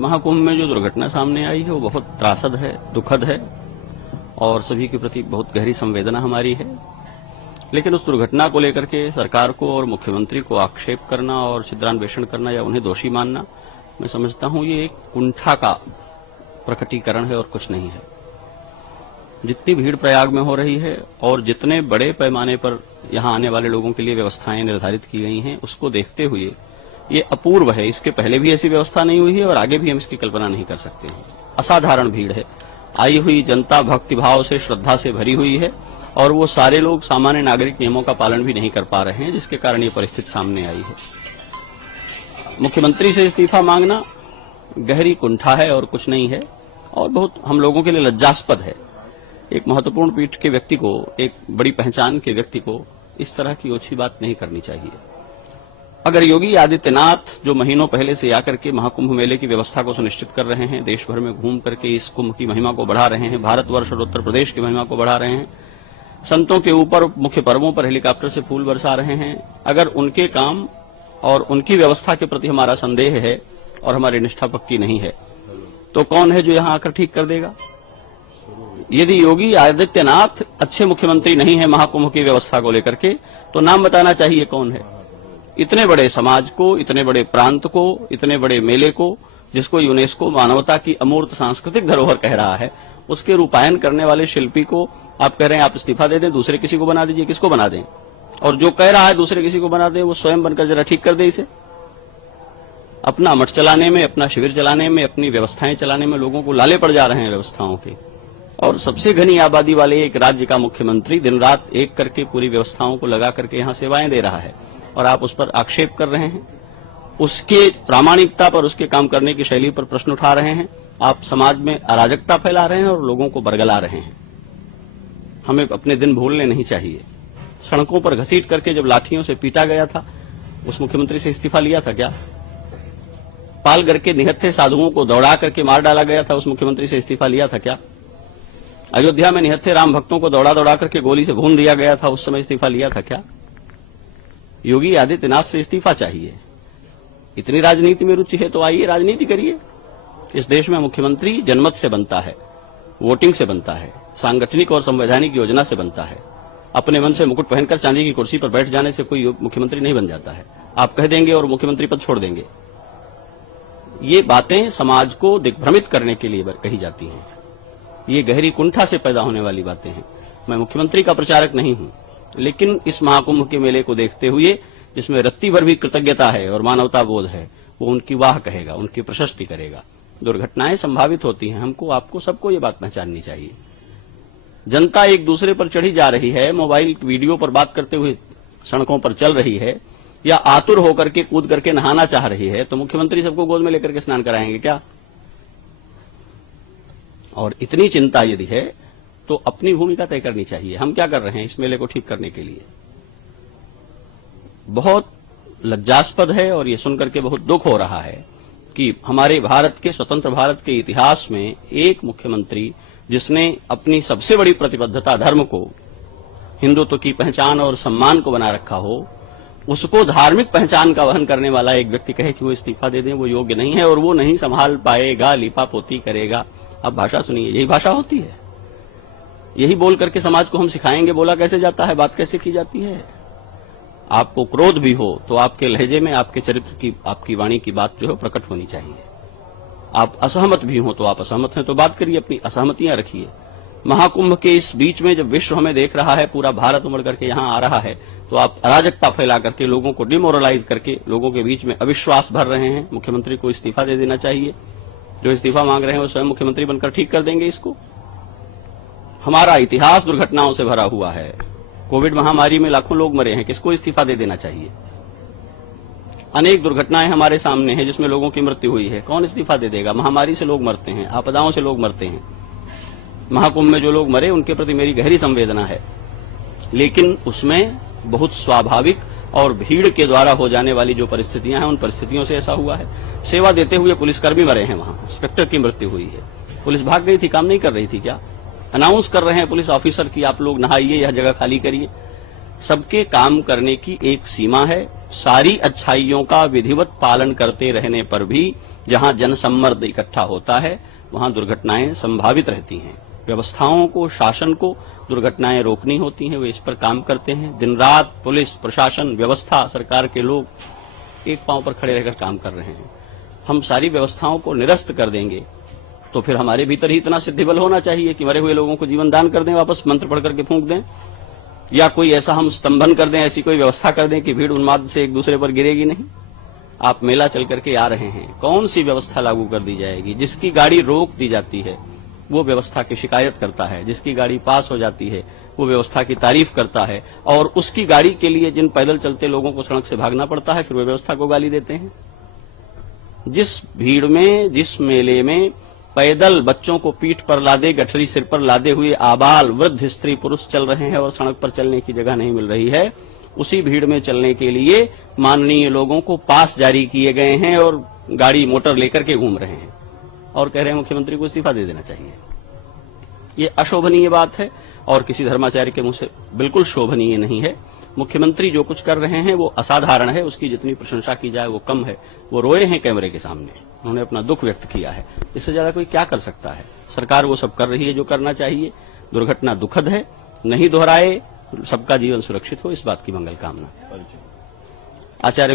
महाकुंभ में जो दुर्घटना सामने आई है वो बहुत त्रासद है, दुखद है और सभी के प्रति बहुत गहरी संवेदना हमारी है। लेकिन उस दुर्घटना को लेकर के सरकार को और मुख्यमंत्री को आक्षेप करना और छिद्रान्वेषण करना या उन्हें दोषी मानना, मैं समझता हूं ये एक कुंठा का प्रकटीकरण है और कुछ नहीं है। जितनी भीड़ प्रयाग में हो रही है और जितने बड़े पैमाने पर यहां आने वाले लोगों के लिए व्यवस्थाएं निर्धारित की गई हैं, उसको देखते हुए ये अपूर्व है। इसके पहले भी ऐसी व्यवस्था नहीं हुई है और आगे भी हम इसकी कल्पना नहीं कर सकते हैं। असाधारण भीड़ है, आई हुई जनता भक्तिभाव से, श्रद्धा से भरी हुई है और वो सारे लोग सामान्य नागरिक नियमों का पालन भी नहीं कर पा रहे हैं, जिसके कारण ये परिस्थिति सामने आई है। मुख्यमंत्री से इस्तीफा मांगना गहरी कुंठा है और कुछ नहीं है और बहुत हम लोगों के लिए लज्जास्पद है। एक महत्वपूर्ण पीठ के व्यक्ति को, एक बड़ी पहचान के व्यक्ति को इस तरह की ओछी बात नहीं करनी चाहिए। अगर योगी आदित्यनाथ जो महीनों पहले से आकर के महाकुंभ मेले की व्यवस्था को सुनिश्चित कर रहे हैं, देश भर में घूम करके इस कुंभ की महिमा को बढ़ा रहे हैं, भारतवर्ष और उत्तर प्रदेश की महिमा को बढ़ा रहे हैं, संतों के ऊपर मुख्य पर्वों पर हेलीकॉप्टर से फूल बरसा रहे हैं, अगर उनके काम और उनकी व्यवस्था के प्रति हमारा संदेह है और हमारी निष्ठा पक्की नहीं है, तो कौन है जो यहां आकर ठीक कर देगा? यदि योगी आदित्यनाथ अच्छे मुख्यमंत्री नहीं है महाकुंभ की व्यवस्था को लेकर के, तो नाम बताना चाहिए कौन है। इतने बड़े समाज को, इतने बड़े प्रांत को, इतने बड़े मेले को, जिसको यूनेस्को मानवता की अमूर्त सांस्कृतिक धरोहर कह रहा है, उसके रूपायन करने वाले शिल्पी को आप कह रहे हैं आप इस्तीफा दे दें, दूसरे किसी को बना दीजिए। किसको बना दें? और जो कह रहा है दूसरे किसी को बना दें, वो स्वयं बनकर जरा ठीक कर दे इसे। अपना मठ चलाने में, अपना शिविर चलाने में, अपनी व्यवस्थाएं चलाने में लोगों को लाले पड़ जा रहे हैं व्यवस्थाओं के। और सबसे घनी आबादी वाले एक राज्य का मुख्यमंत्री दिन रात एक करके पूरी व्यवस्थाओं को लगा करके यहां सेवाएं दे रहा है और आप उस पर आक्षेप कर रहे हैं, उसके प्रामाणिकता पर, उसके काम करने की शैली पर प्रश्न उठा रहे हैं। आप समाज में अराजकता फैला रहे हैं और लोगों को बरगला रहे हैं। हमें अपने दिन भूलने नहीं चाहिए। सड़कों पर घसीट करके जब लाठियों से पीटा गया था, उस मुख्यमंत्री से इस्तीफा लिया था क्या? पालघर के निहत्थे साधुओं को दौड़ा करके मार डाला गया था, उस मुख्यमंत्री से इस्तीफा लिया था क्या? अयोध्या में निहत्थे राम भक्तों को दौड़ा दौड़ा करके गोली से भून दिया गया था, उस समय इस्तीफा लिया था क्या? योगी आदित्यनाथ से इस्तीफा चाहिए। इतनी राजनीति में रुचि है तो आइए राजनीति करिए। इस देश में मुख्यमंत्री जनमत से बनता है, वोटिंग से बनता है, सांगठनिक और संवैधानिक योजना से बनता है। अपने मन से मुकुट पहनकर चांदी की कुर्सी पर बैठ जाने से कोई मुख्यमंत्री नहीं बन जाता है। आप कह देंगे और मुख्यमंत्री पद छोड़ देंगे। ये बातें समाज को दिग्भ्रमित करने के लिए कही जाती हैं। ये गहरी कुंठा से पैदा होने वाली बातें हैं। मैं मुख्यमंत्री का प्रचारक नहीं हूं, लेकिन इस महाकुंभ के मेले को देखते हुए, जिसमें रत्ती भर भी कृतज्ञता है और मानवता बोध है, वो उनकी वाह कहेगा, उनकी प्रशस्ति करेगा। दुर्घटनाएं संभावित होती हैं, हमको, आपको, सबको ये बात पहचाननी चाहिए। जनता एक दूसरे पर चढ़ी जा रही है, मोबाइल वीडियो पर बात करते हुए सड़कों पर चल रही है या आतुर होकर के कूद करके नहाना चाह रही है, तो मुख्यमंत्री सबको गोद में लेकर के स्नान कराएंगे क्या? और इतनी चिंता यदि है तो अपनी भूमिका तय करनी चाहिए। हम क्या कर रहे हैं इस मेले को ठीक करने के लिए? बहुत लज्जास्पद है और ये सुनकर के बहुत दुख हो रहा है कि हमारे भारत के, स्वतंत्र भारत के इतिहास में एक मुख्यमंत्री जिसने अपनी सबसे बड़ी प्रतिबद्धता धर्म को, हिंदुत्व की पहचान और सम्मान को बना रखा हो, उसको धार्मिक पहचान का वहन करने वाला एक व्यक्ति कहे कि वो इस्तीफा दे दें, वो योग्य नहीं है और वो नहीं संभाल पाएगा, लिपापोती करेगा। अब भाषा सुनिए, यही भाषा होती है। यही बोल करके समाज को हम सिखाएंगे बोला कैसे जाता है, बात कैसे की जाती है। आपको क्रोध भी हो तो आपके लहजे में, आपके चरित्र की, आपकी वाणी की बात जो है प्रकट होनी चाहिए। आप असहमत भी हो तो आप असहमत हैं तो बात करिए, अपनी असहमतियां रखिए। महाकुंभ के इस बीच में जब विश्व हमें देख रहा है, पूरा भारत उमड़ करके यहां आ रहा है, तो आप अराजकता फैला करके, लोगों को डिमोरलाइज करके, लोगों के बीच में अविश्वास भर रहे हैं। मुख्यमंत्री को इस्तीफा दे देना चाहिए। जो इस्तीफा मांग रहे हैं वो स्वयं मुख्यमंत्री बनकर ठीक कर देंगे इसको। हमारा इतिहास दुर्घटनाओं से भरा हुआ है। कोविड महामारी में लाखों लोग मरे हैं, किसको इस्तीफा दे देना चाहिए? अनेक दुर्घटनाएं हमारे सामने हैं जिसमें लोगों की मृत्यु हुई है, कौन इस्तीफा दे देगा? महामारी से लोग मरते हैं, आपदाओं से लोग मरते हैं। महाकुंभ में जो लोग मरे उनके प्रति मेरी गहरी संवेदना है, लेकिन उसमें बहुत स्वाभाविक और भीड़ के द्वारा हो जाने वाली जो परिस्थितियां हैं, उन परिस्थितियों से ऐसा हुआ है। सेवा देते हुए पुलिसकर्मी मरे हैं, वहां इंस्पेक्टर की मृत्यु हुई है। पुलिस भाग गई थी, काम नहीं कर रही थी क्या? अनाउंस कर रहे हैं पुलिस ऑफिसर की आप लोग नहाइए, यह जगह खाली करिए। सबके काम करने की एक सीमा है, सारी अच्छाइयों का विधिवत पालन करते रहने पर भी जहां जनसम्मर्द इकट्ठा होता है वहां दुर्घटनाएं संभावित रहती हैं। व्यवस्थाओं को, शासन को दुर्घटनाएं रोकनी होती हैं, वे इस पर काम करते हैं। दिन रात पुलिस प्रशासन, व्यवस्था, सरकार के लोग एक पांव पर खड़े रहकर काम कर रहे हैं। हम सारी व्यवस्थाओं को निरस्त कर देंगे तो फिर हमारे भीतर ही इतना सिद्धि बल होना चाहिए कि मरे हुए लोगों को जीवन दान कर दें, वापस मंत्र पढ़ करके फूंक दें, या कोई ऐसा हम स्तंभन कर दें, ऐसी कोई व्यवस्था कर दें कि भीड़ उन्माद से एक दूसरे पर गिरेगी नहीं। आप मेला चल करके आ रहे हैं, कौन सी व्यवस्था लागू कर दी जाएगी? जिसकी गाड़ी रोक दी जाती है वो व्यवस्था की शिकायत करता है, जिसकी गाड़ी पास हो जाती है वो व्यवस्था की तारीफ करता है, और उसकी गाड़ी के लिए जिन पैदल चलते लोगों को सड़क से भागना पड़ता है फिर वो व्यवस्था को गाली देते हैं। जिस भीड़ में, जिस मेले में पैदल बच्चों को पीठ पर लादे, गठरी सिर पर लादे हुए आबाल, वृद्ध, स्त्री, पुरुष चल रहे हैं और सड़क पर चलने की जगह नहीं मिल रही है, उसी भीड़ में चलने के लिए माननीय लोगों को पास जारी किए गए हैं और गाड़ी मोटर लेकर के घूम रहे हैं और कह रहे हैं मुख्यमंत्री को इस्तीफा दे देना चाहिए। ये अशोभनीय बात है और किसी धर्माचार्य के मुंह से बिल्कुल शोभनीय नहीं है। मुख्यमंत्री जो कुछ कर रहे हैं वो असाधारण है, उसकी जितनी प्रशंसा की जाए वो कम है। वो रोए हैं कैमरे के सामने, उन्होंने अपना दुख व्यक्त किया है, इससे ज्यादा कोई क्या कर सकता है? सरकार वो सब कर रही है जो करना चाहिए। दुर्घटना दुखद है, नहीं दोहराए, सबका जीवन सुरक्षित हो, इस बात की मंगल कामना। आचार्य